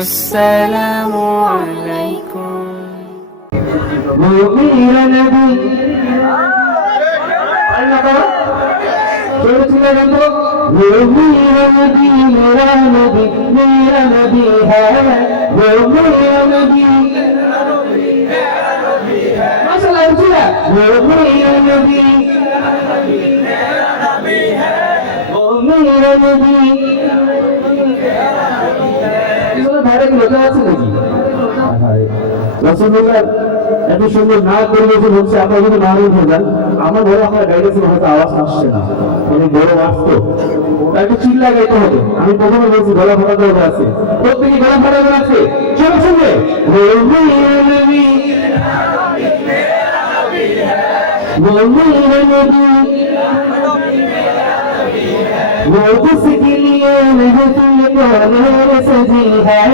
আসসালামু আলাইকুম। मेरा नबी वो मेरा नबी मेरा नबी है वो मेरा नबी माशाल्लाह रुचिया वो मेरा नबी वो मेरा नबी इसमें भाड़े की लोग আছে নাকি রাসূলুল্লাহ এত সুন্দর না করলে যে হচ্ছে আমরা যদি না উঠে যান আমার বড় আমার গাইডেন্সের হয়তো আওয়াজ আসছে না অনেক বড় আসতো তাই একটু চিল্লা গাইতে হবে আমি প্রথমে বলছি গলা ফাটাতে হবে আছে প্রত্যেকে গলা ফাটাতে আছে চলো সঙ্গে वो मेरा नबी वो किसके लिए महफिल कौन सजी है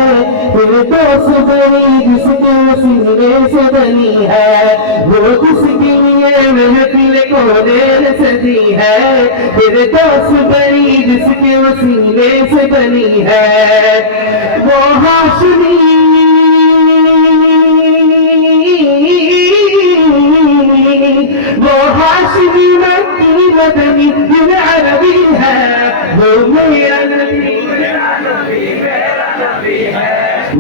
फिर तो सुबह जिसके वसीले से बनी है वो किसके लिए महफिल कौन सजी है फिर तो सुबह जिसके वसीले से बनी है वो हाशमी वो हाशमी मक्की मदनी दिन अरबी है वो मेरा नबी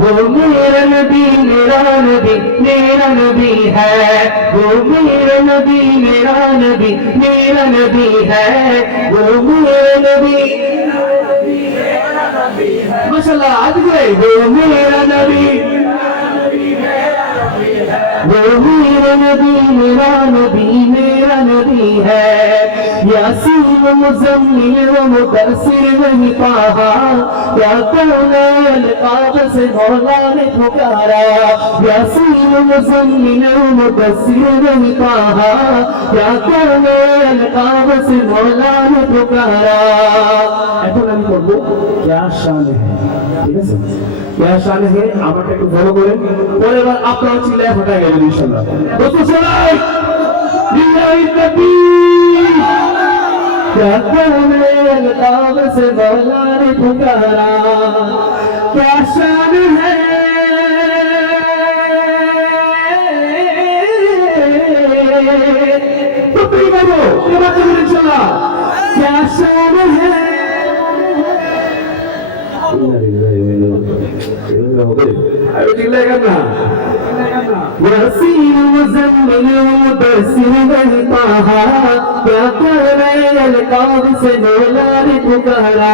वो मेरा नबी मेरा नबी मेरा नबी है वो मेरा नबी मेरा नबी मेरा नबी है वो मेरा नबी माशाल्लाह आज गए वो मेरा नबी वो मेरा नबी मेरा नबी है यासीन मुज़म्मिल व मुदस्सिर वही पाहा क्या कौन काब से मौला ने पुकारा यासीन मुज़म्मिल व मुदस्सिर वही पाहा क्या कौन काब से मौला ने पुकारा এখন আমি করব क्या शान है ঠিক আছে क्या शान है আমাকে একটু ফলো করেন পরে এবার আপনারা চিল্লায় ফাটায় গেলেন ইনশাআল্লাহ দোস্ত সবাই লিল্লাহি তাকবীর क्या कौन काब से मौला ने पुकारा क्या शान है तो तुम बोलो ये बात बोलो इंशाल्लाह क्या शान है यासीन मुज़म्मिल मुदस्सिर वही पाहा क्या कौन काब से मौला ने पुकारा